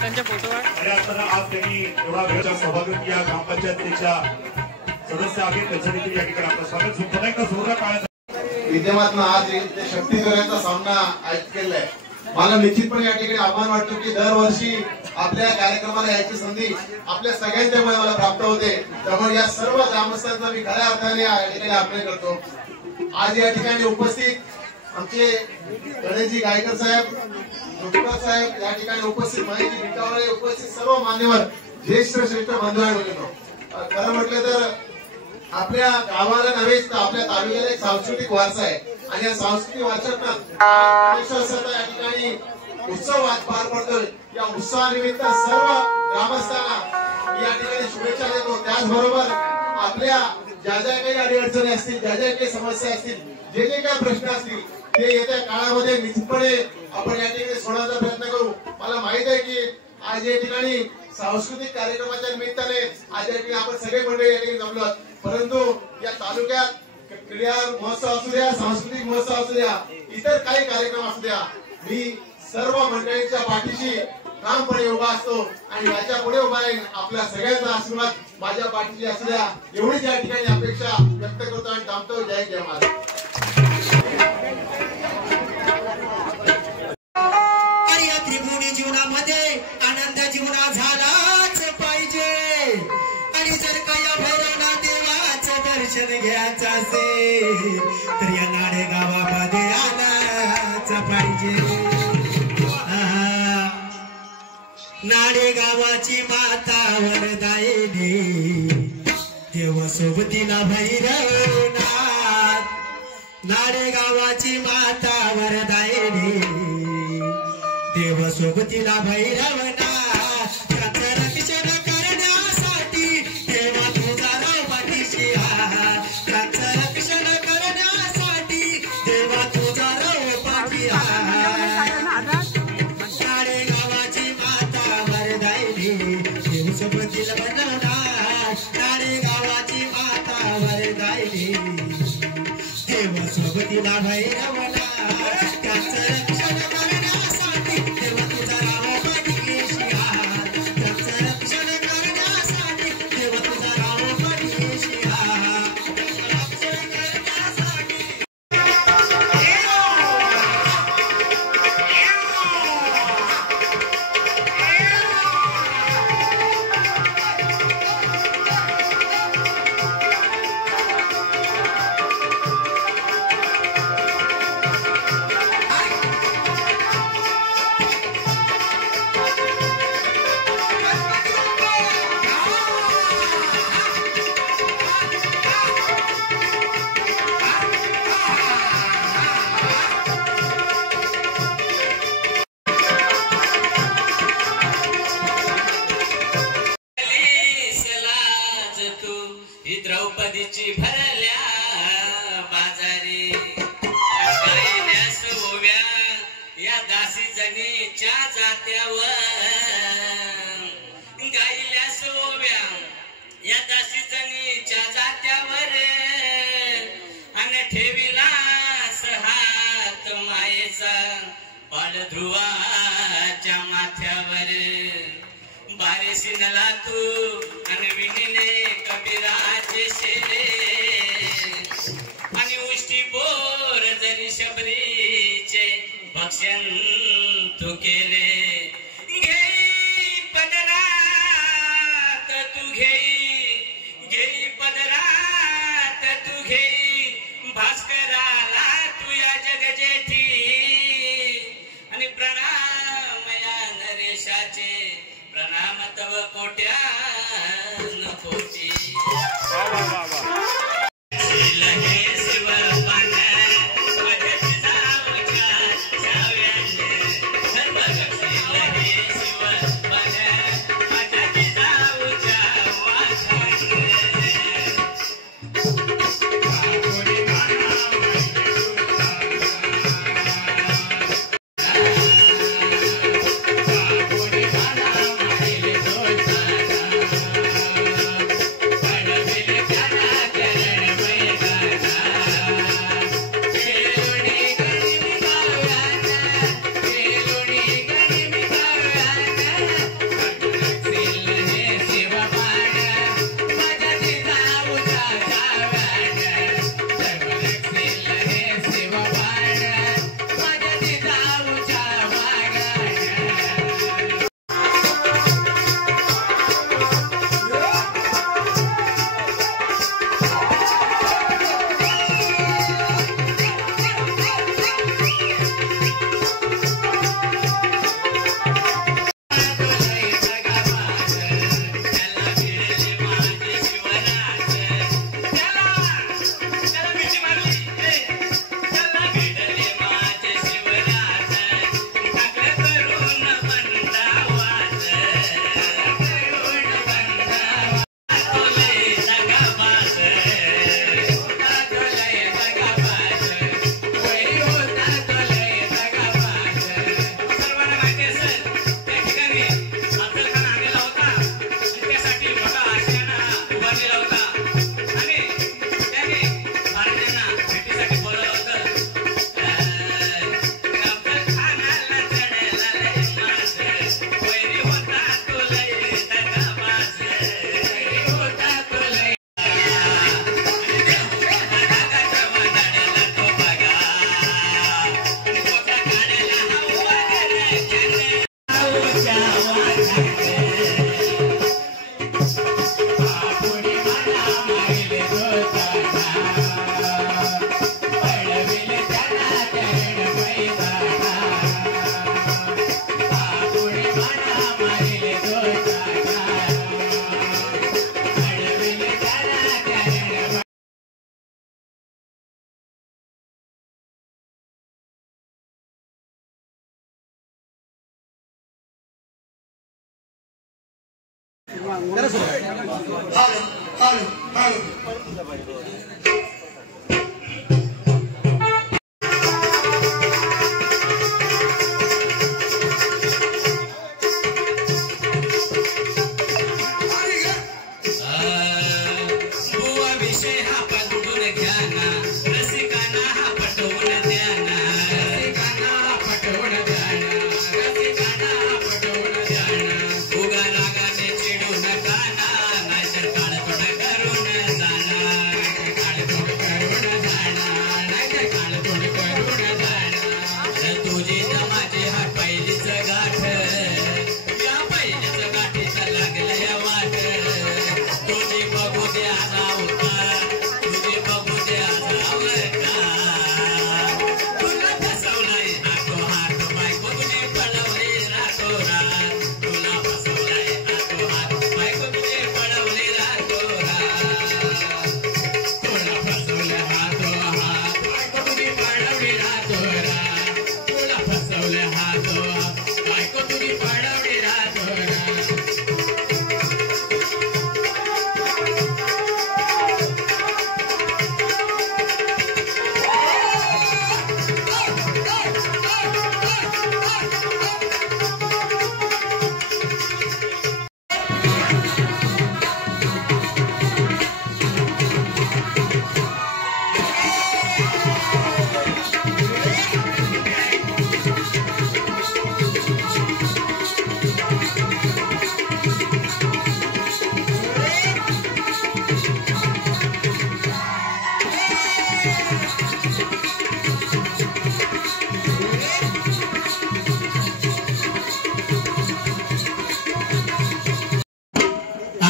त्यांच्या फोटोवर आणि असताना आज त्यांनी एवढा वेळच्या सभागृह या ग्रामपंचायतीच्या सदस्य आहेत त्यांचं देखील या ठिकाणी आपलं स्वागत. पुन्हा एकदा जोरदार टाळ्या विद्यमातनं आज शक्तीकरांचा सामना आयोजित केलेला आहे. मला निश्चितपणे या ठिकाणी आव्हान वाटतो की दरवर्षी आपल्या कार्यक्रमाला यायची संधी आपल्या सगळ्यांच्यामुळे मला प्राप्त होते. त्यामुळे या सर्व ग्रामस्थांचा मी खऱ्या अर्थाने या ठिकाणी आभार करतो. आज या ठिकाणी उपस्थित आमचे गणेशजी गायकर साहेब, डॉक्टर साहेब या ठिकाणी उपस्थित, माहिती भिटावळे उपस्थित सर्व मान्यवर ज्येष्ठ श्रेष्ठ बंधू आणि भगिनींनो, खरं म्हटलं तर आपल्या गावाला नव्हेच तर आपल्या तालुक्याला एक सांस्कृतिक वारसा आहे आणि या सांस्कृतिक वारशातनं या ठिकाणी उत्सव आज पार पडतोय. या उत्सवानिमित्त सर्व ग्रामस्थांना या ठिकाणी शुभेच्छा देतो. त्याचबरोबर आपल्या ज्या ज्या काही अडीअडचणी असतील, ज्या ज्या काही समस्या असतील, जे जे काही प्रश्न असतील ते येत्या काळामध्ये निश्चितपणे आपण या ठिकाणी सोडवण्याचा प्रयत्न करू. मला माहित आहे की आज या ठिकाणी सांस्कृतिक कार्यक्रमाच्या निमित्ताने आज या ठिकाणी आपण सगळे मंडळी या ठिकाणी जमलो आहोत. परंतु या तालुक्यात क्रीडा महोत्सव असू द्या, सांस्कृतिक महोत्सव असू द्या, इतर काही कार्यक्रम असू द्या, मी सर्व मंडळींच्या पाठीशी ठामपणे उभा असतो आणि याच्या पुढे उभा राहीन. आपल्या सगळ्यांचा आशीर्वाद माझ्या पाठीशी असू द्या एवढीच या ठिकाणी अपेक्षा व्यक्त करतो आणि थांबतो. जय जय महाराज. त्रिभुवनी जीवनामध्ये आनंद जीवना झालाच पाहिजे आणि जर का या भैरवनाथ देवाचं दर्शन घ्यायचं असेल तर या नाडे गावामध्ये आलाच पाहिजे. नाडे गावाची माता वरदायिनी देव सोबतीला भैरवनाथ. नाडे गावाची माता वरदायिनी देव सोबतीला भैरवनाथ. त्याचं रक्षण करण्यासाठी देवा तुझा राव पाठीशी आ. त्याचं रक्षण करण्यासाठी देवा तुझा राव पाठी आ. नाडे गावाची माता वरदायिनी देव सोबतीला भैरवनाथ. नाडे गावाची माता वरदायिनी देव सोबतीला भैरवनाथ. त्याचं रक्षण करण्यासाठी देवा तुझा राव पाठीशी आ. त्याचं रक्षण करण्यासाठी देवा तुझा राव पाठीशी आ. रक्षण करण्यासाठी द्रौपदीची भरल्या बाजारी गायल्यास ओव्या या दासी जनीच्या जात्यावर. गायल्यास ओव्या या दासी जनीच्या जात्यावर आणि ठेविलास हात मायेचा बालध्रुवाच्या माथ्यावर. बारेसिनला तू आणि विणीने कबीराचे शेले आणि उष्टी बोर जरी शबरीचे भक्षण तू केले. घेई पदरात तू घेई पदरात तू घेई भास्कराला तू या जगजेठी आणि प्रणाम या नरेशाचे प्रणाम तव कोट्या कोटी. Yeah.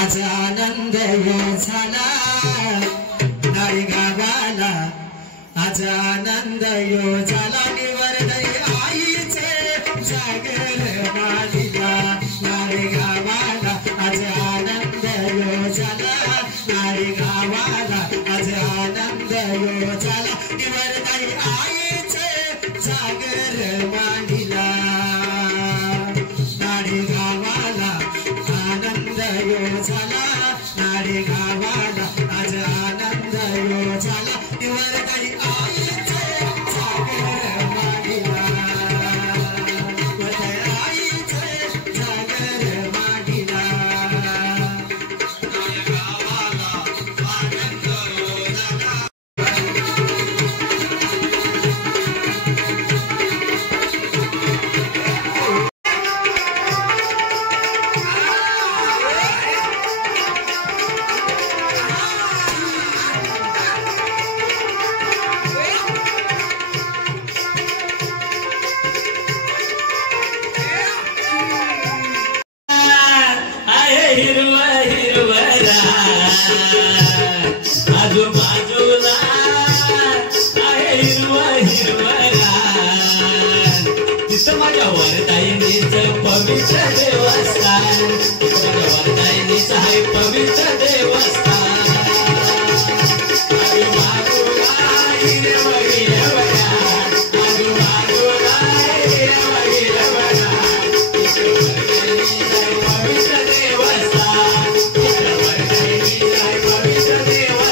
आज आनंद यो झाला नारी गावाला, आज आनंद यो झाला निवर्दय आईचे जागर मालिका नारी गावाला, आज आनंद यो झाला नारी गावाला, आज आनंद यो झाला निवर्दय आईचे जागर मालिका नारी गावाला, आनंद यो झाला नारी गावाला, आज आनंद यो झाला निवर्दय आईचे जागर मालिका निवर्दय आईचे जागर मालिका नारी गावाला, आनंद यो झाला. हिरवा हिरवरा आजूबाजूला आहे हिरवा हिरवरा, तिथं माझ्या वरदायिनीचं पवित्र देवस्थान, माझ्या वरदायिनीचं आहे पवित्र देवस्थान. आजूबाजूला हिरवा हिरवरा, आजूबाजूला हिरवा हिरवरा, पवित्र देवस्थान, पवित्र देवस्थान.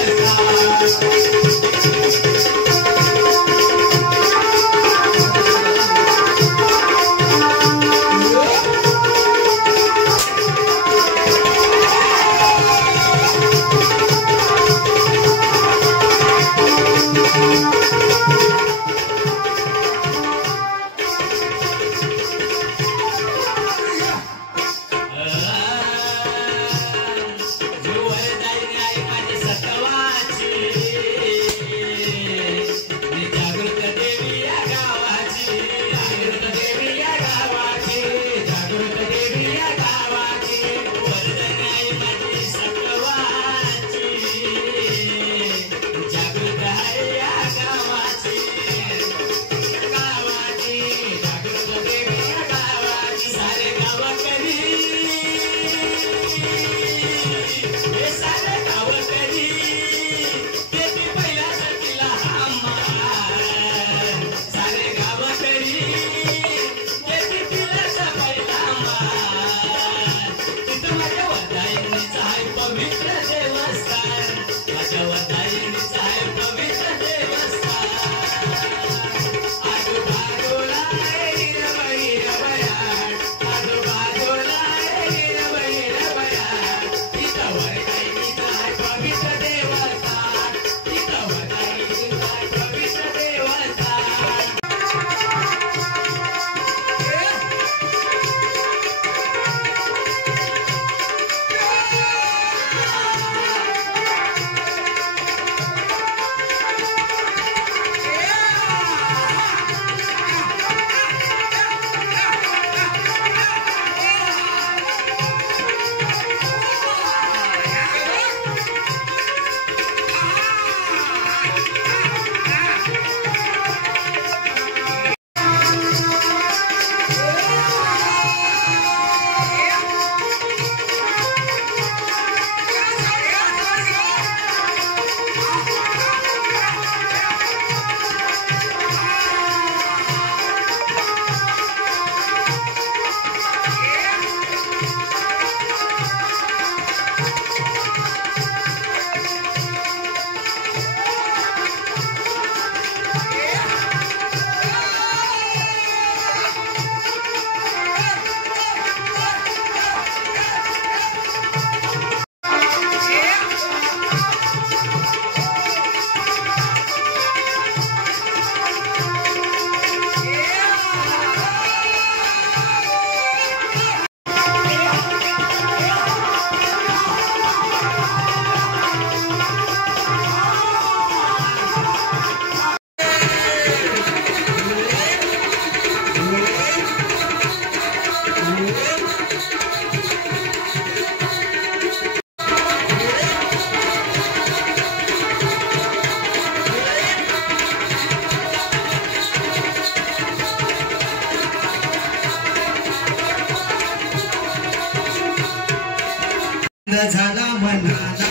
झाला मनाला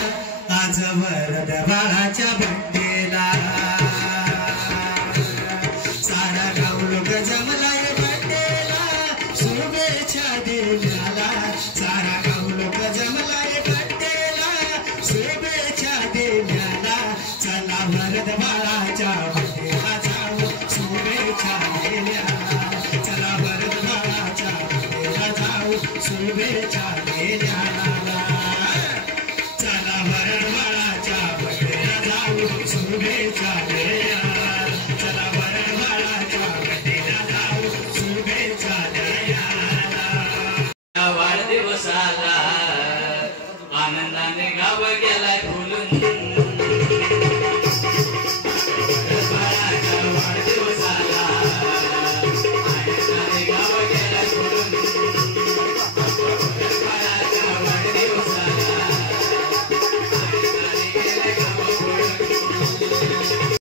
आज वरद बाळाच्या बड्डेला सारा गाव लोक जमलाय बड्डेला शुभेच्छा देण्याला सारा गाव लोक जमलाय बड्डेला शुभेच्छा देण्याला चला वरद बाळाच्या बड्डेला जाऊ शुभेच्छा देण्याला चला वरद बाळाच्या बड्डेला जाऊ शुभेच्छा देण्याला शुभेच्छा द्या चला वरवाळाच्या बड्डेला जाऊ शुभेच्छा द्या वाढदिवसाला आनंदाने गाव गेलाय फुलून